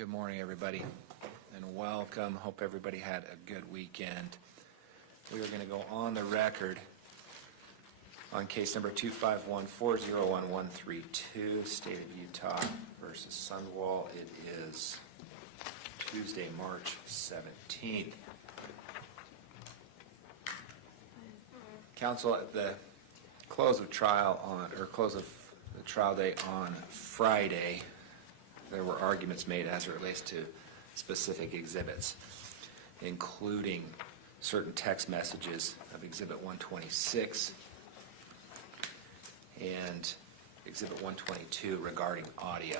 Good morning, everybody, and welcome. Hope everybody had a good weekend. We are going to go on the record on case number 251-401-132, State of Utah versus Sundwall. It is Tuesday, March 17th. Counsel, at the close of the trial date on Friday, there were arguments made as it relates to specific exhibits, including certain text messages of Exhibit 126 and Exhibit 122 regarding audio.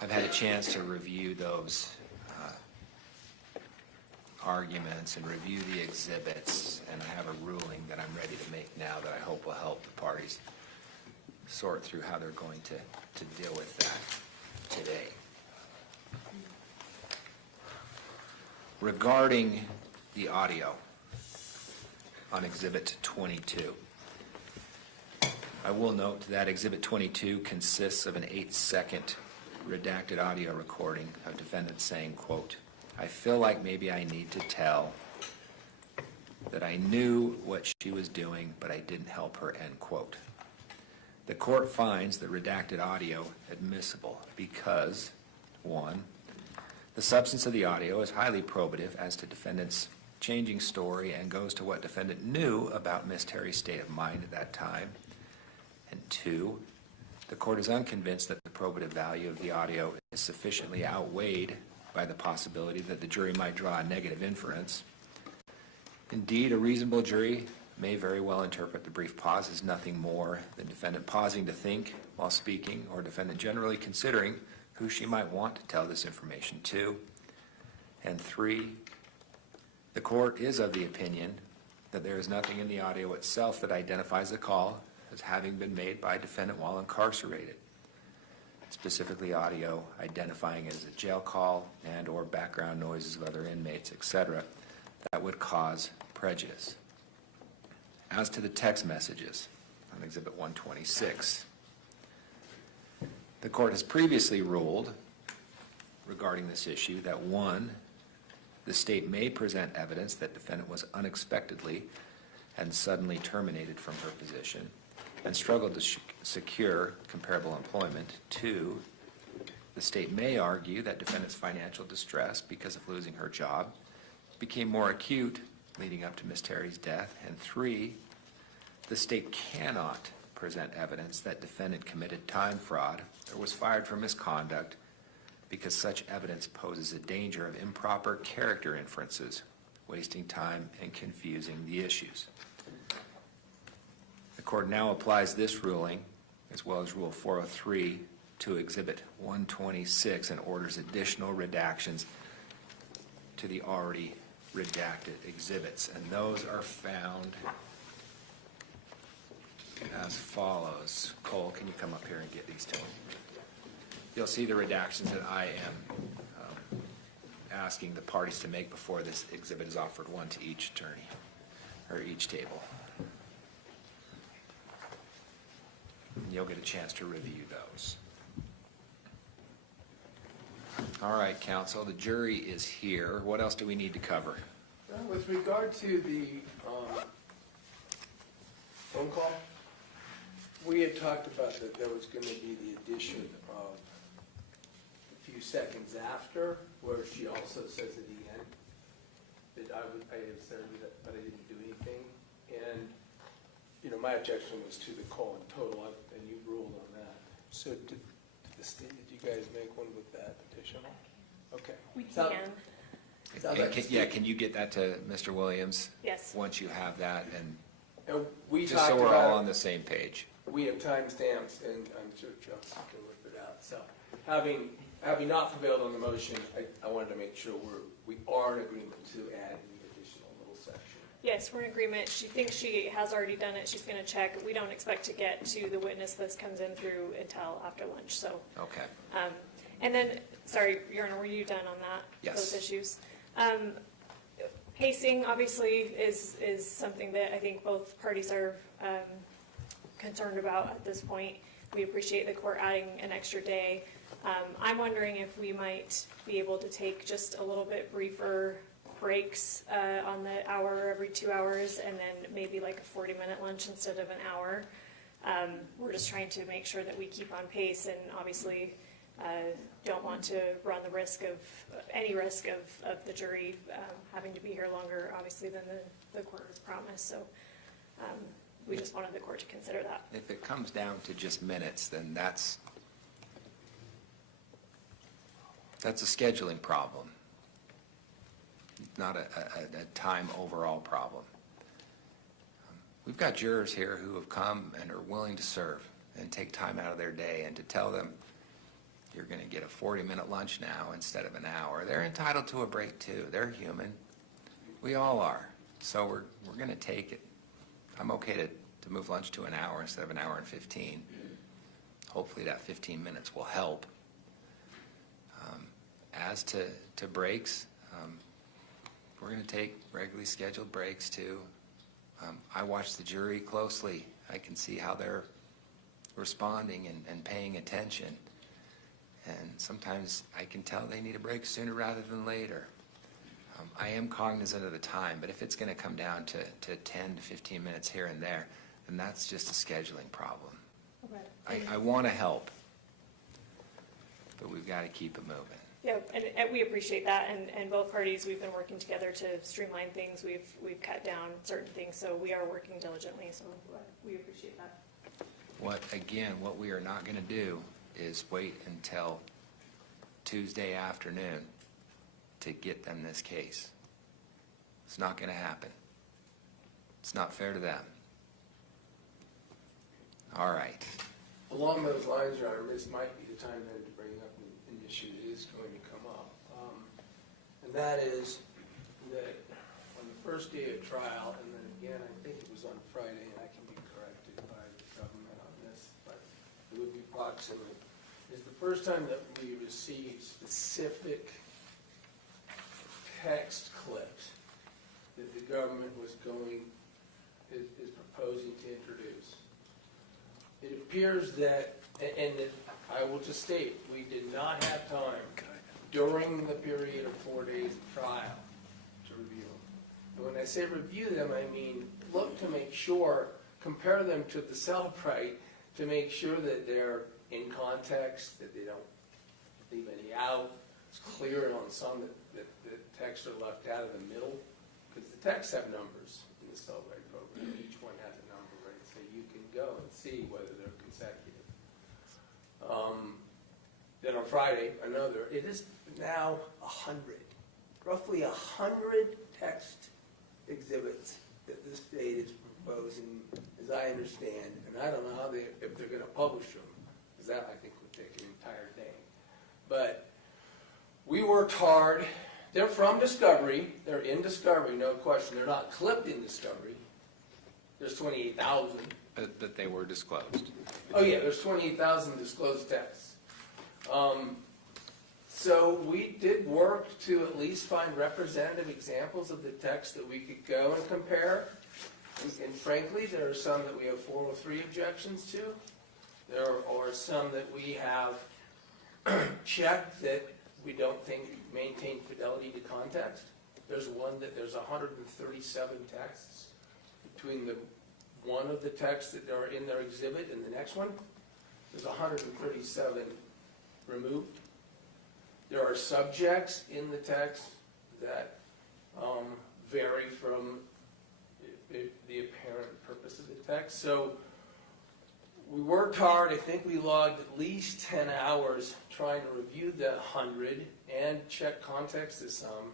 I've had a chance to review those arguments and review the exhibits, and I have a ruling that I'm ready to make now that I hope will help the parties sort through how they're going to deal with that today. Regarding the audio on Exhibit 22, I will note that Exhibit 22 consists of an 8-second redacted audio recording of defendant saying, quote, "I feel like maybe I need to tell that I knew what she was doing, but I didn't help her," end quote. The court finds the redacted audio admissible because, 1, the substance of the audio is highly probative as to defendant's changing story and goes to what defendant knew about Miss Terry's state of mind at that time. And 2, the court is unconvinced that the probative value of the audio is sufficiently outweighed by the possibility that the jury might draw a negative inference. Indeed, a reasonable jury may very well interpret the brief pause as nothing more than defendant pausing to think while speaking, or defendant generally considering who she might want to tell this information to. And 3, the court is of the opinion that there is nothing in the audio itself that identifies the call as having been made by defendant while incarcerated, specifically audio identifying it as a jail call and or background noises of other inmates, etc., that would cause prejudice. As to the text messages on Exhibit 126, the court has previously ruled regarding this issue that 1, the state may present evidence that defendant was unexpectedly and suddenly terminated from her position and struggled to secure comparable employment. 2, the state may argue that defendant's financial distress because of losing her job became more acute leading up to Miss Terry's death. And 3, the state cannot present evidence that defendant committed time fraud or was fired for misconduct because such evidence poses a danger of improper character inferences, wasting time and confusing the issues. The court now applies this ruling, as well as Rule 403, to Exhibit 126 and orders additional redactions to the already redacted exhibits, and those are found as follows. Cole, can you come up here and get these to me? You'll see the redactions that I am asking the parties to make before this exhibit is offered, one to each attorney, or each table. You'll get a chance to review those. All right, counsel, the jury is here. What else do we need to cover? With regard to the phone call, we had talked about that there was going to be the addition of a few seconds after, where she also says at the end that I had said that, but I didn't do anything. And my objection was to the call in total, and you ruled on that. So did you guys make one with that additional? Okay. We can. Can you get that to Mr. Williams? Yes. Once you have that, and we just so we're all on the same page. We have timestamps, and I'm sure Chuck can whip it out. So, having not prevailed on the motion, I wanted to make sure we are in agreement to add the additional little section. Yes, we're in agreement. She thinks she has already done it. She's going to check. We don't expect to get to the witness list comes in through until after lunch. So. Okay. And then, sorry, Your Honor, were you done on that? Yes. Those issues. Pacing obviously is something that I think both parties are concerned about at this point. We appreciate the court adding an extra day. I'm wondering if we might be able to take just a little bit briefer breaks on the hour every 2 hours, and then maybe like a 40-minute lunch instead of an hour. We're just trying to make sure that we keep on pace, and obviously don't want to run the risk of any risk of the jury having to be here longer, obviously, than the court has promised. So we just wanted the court to consider that. If it comes down to just minutes, then that's a scheduling problem, not a time overall problem. We've got jurors here who have come and are willing to serve and take time out of their day, and to tell them you're going to get a 40-minute lunch now instead of an hour. They're entitled to a break too. They're human. We all are. So we're going to take it. I'm okay to move lunch to an hour instead of an hour and 15. Hopefully that 15 minutes will help. As to breaks, we're going to take regularly scheduled breaks too. I watch the jury closely. I can see how they're responding and paying attention. And sometimes I can tell they need a break sooner rather than later. I am cognizant of the time, but if it's going to come down to 10 to 15 minutes here and there, then that's just a scheduling problem. Okay. I want to help, but we've got to keep it moving. Yeah, and we appreciate that, and both parties, we've been working together to streamline things. We've cut down certain things, so we are working diligently, so we appreciate that. What we are not going to do is wait until Tuesday afternoon to get them this case. It's not going to happen. It's not fair to them. All right. Along those lines, Your Honor, this might be the time then to bring up an issue that is going to come up. And that is that on the first day of trial, and then again, I think it was on Friday, and I can be corrected by the government on this, but it would be approximate, is the first time that we received specific text clips that the government is proposing to introduce. It appears that, and I will just state, we did not have time during the period of 4 days of trial to review them. And when I say review them, I mean look to make sure, compare them to the celebrate, to make sure that they're in context, that they don't leave any out. It's clear on some that the texts are left out of the middle, because the texts have numbers in the celebrate program. Each one has a number, right? So you can go and see whether they're consecutive. Then on Friday, it is now 100, roughly 100 text exhibits that the state is proposing, as I understand, and I don't know if they're going to publish them, because that I think would take an entire day. But we worked hard. They're from Discovery. They're in Discovery, no question. They're not clipped in Discovery. There's 28,000. But they were disclosed. Oh yeah, there's 28,000 disclosed texts. So we did work to at least find representative examples of the text that we could go and compare. And frankly, there are some that we have 403 objections to. There are some that we have checked that we don't think maintain fidelity to context. There's 137 texts between one of the texts that are in their exhibit and the next one. There's 137 removed. There are subjects in the text that vary from the apparent purpose of the text. So we worked hard. I think we logged at least 10 hours trying to review the 100 and check context of some.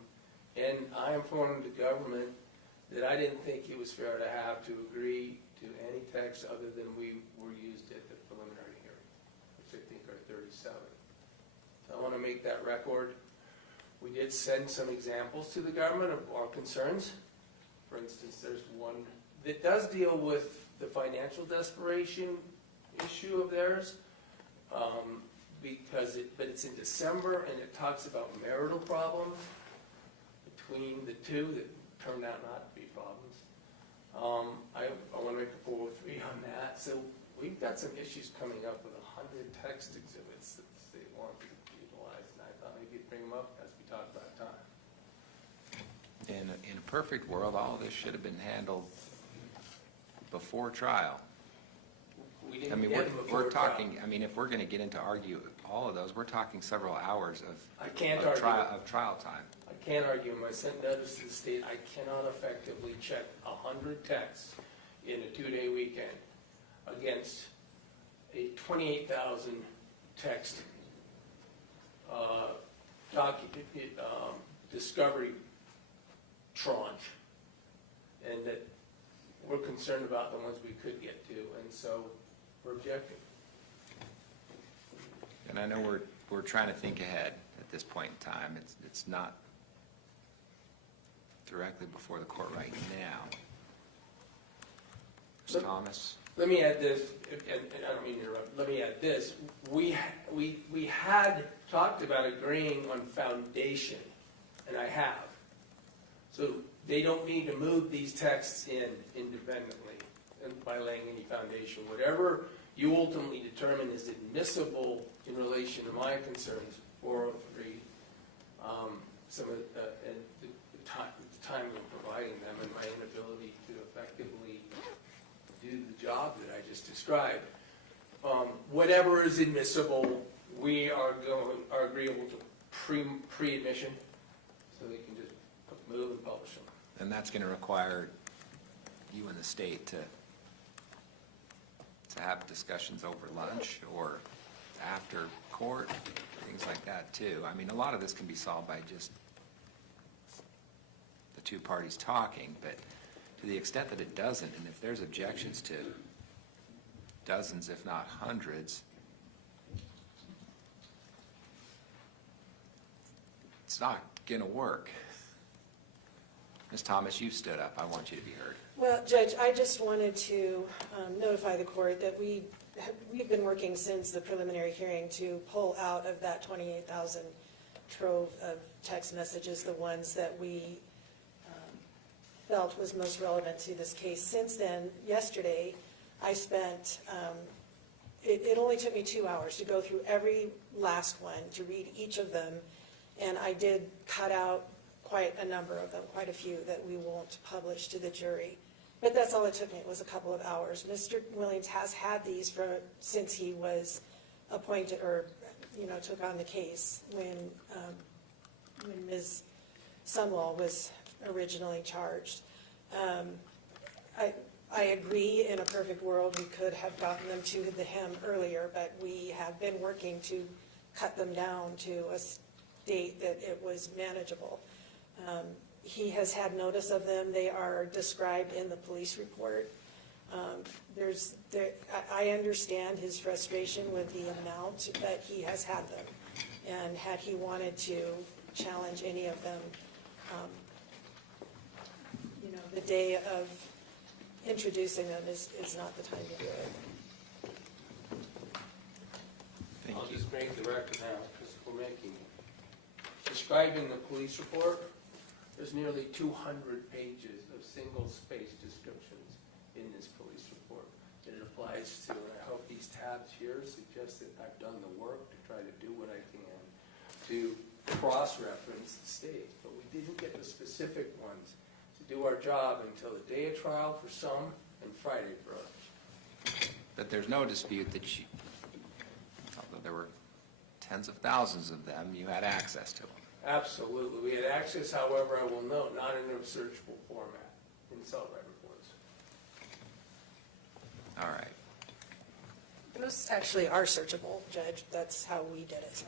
And I informed the government that I didn't think it was fair to have to agree to any text other than we were used at the preliminary hearing, which I think are 37. So I want to make that record. We did send some examples to the government of our concerns. For instance, there's one that does deal with the financial desperation issue of theirs, but it's in December, and it talks about marital problems between the two that turned out not to be problems. I want to make a 403 on that. So we've got some issues coming up with 100 text exhibits that the state weren't utilized, and I thought maybe you'd bring them up as we talk about time. In a perfect world, all this should have been handled before trial. We I didn't mean, get them before we're trial. talking, I mean, if we're gonna get into argue all of those, we're talking several hours I can't of argue. trial time. I can't argue. I sent notice to the state, I cannot effectively check 100 texts in a 2-day weekend against a 28,000 text discovery tranche. And that we're concerned about the ones we could get to, and so we're objecting. And I know we're trying to think ahead at this point in time. It's not directly before the court right now. Ms. Thomas? Let me add this, and I don't mean to interrupt, let me add this. We had talked about agreeing on foundation, and I have. So they don't need to move these texts in independently and by laying any foundation. Whatever you ultimately determine is admissible in relation to my concerns, 403, some of and the time of providing them and my inability to effectively do the job that I just described. Whatever is admissible, we are agreeable to pre-admission, so they can just move and publish them. And that's gonna require you and the state to have discussions over lunch or after court, things like that too. I mean, a lot of this can be solved by just the two parties talking, but to the extent that it doesn't, and if there's objections to dozens, if not hundreds, it's not gonna work. Ms. Thomas, you stood up. I want you to be heard. Well, Judge, I just wanted to notify the court that we've been working since the preliminary hearing to pull out of that 28,000 trove of text messages the ones that we felt was most relevant to this case. Since then, yesterday, I spent, it only took me 2 hours to go through every last one, to read each of them, and I did cut out quite a number of them, quite a few that we won't publish to the jury. But that's all it took me, it was a couple of hours. Mr. Williams has had these since he was appointed, or, took on the case when Ms. Sundwall was originally charged. I agree, in a perfect world, we could have gotten them to him earlier, but we have been working to cut them down to a state that it was manageable. He has had notice of them. They are described in the police report. I understand his frustration with the amount that he has had them. And had he wanted to challenge any of them, the day of introducing them is not the time to do it. Thank I'll you. just make the record now, because we're making, describing the police report, there's nearly 200 pages of single-space descriptions in this police report. It applies to, and I hope these tabs here suggest that I've done the work to try to do what I can to cross-reference the state. But we didn't get the specific ones to do our job until the day of trial for some and Friday for others. But there's no dispute that although there were tens of thousands of them, you had access to them. Absolutely. We had access, however, I will note, not in a searchable format in cell-right reports. All right. Those actually are searchable, Judge. That's how we did it.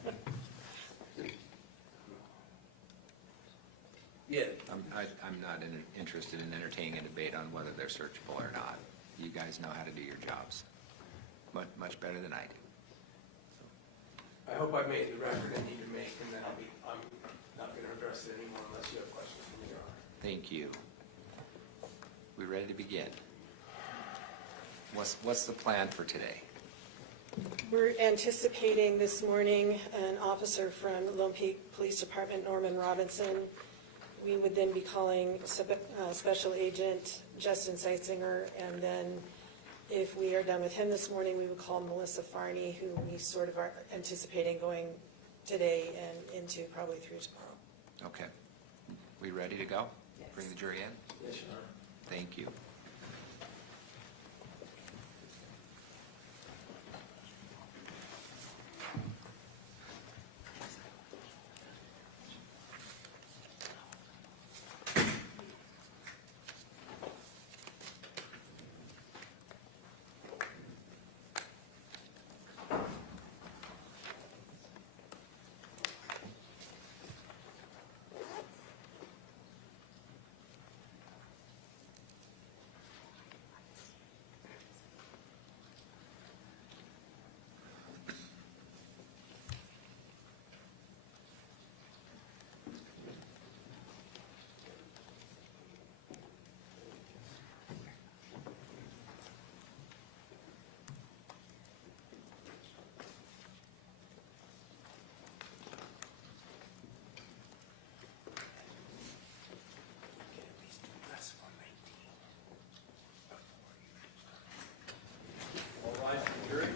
Yeah. I'm not interested in entertaining a debate on whether they're searchable or not. You guys know how to do your jobs much better than I do. I hope I made the record I need to make, and then I'm not going to address it anymore unless you have questions for me, Your Honor. Thank you. We ready to begin? What's the plan for today? We're anticipating this morning an officer from Lone Peak Police Department, Norman Robinson. We would then be calling Special Agent Justin Cisinger, and then if we are done with him this morning, we would call Melissa Farney, who we sort of are anticipating going today and into probably through tomorrow. Okay. We ready to go? Yes. Bring the jury in? Yes, Your Honor. Thank you. All rise for the jury.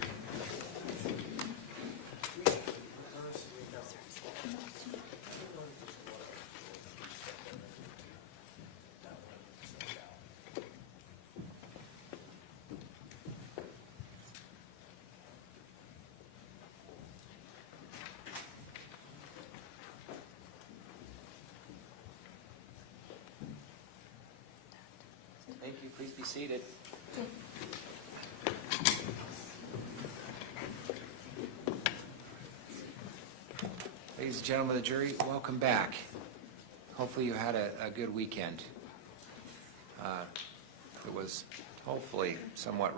Thank you. Please be seated. Ladies and gentlemen of the jury, welcome back. Hopefully you had a good weekend. It was hopefully somewhat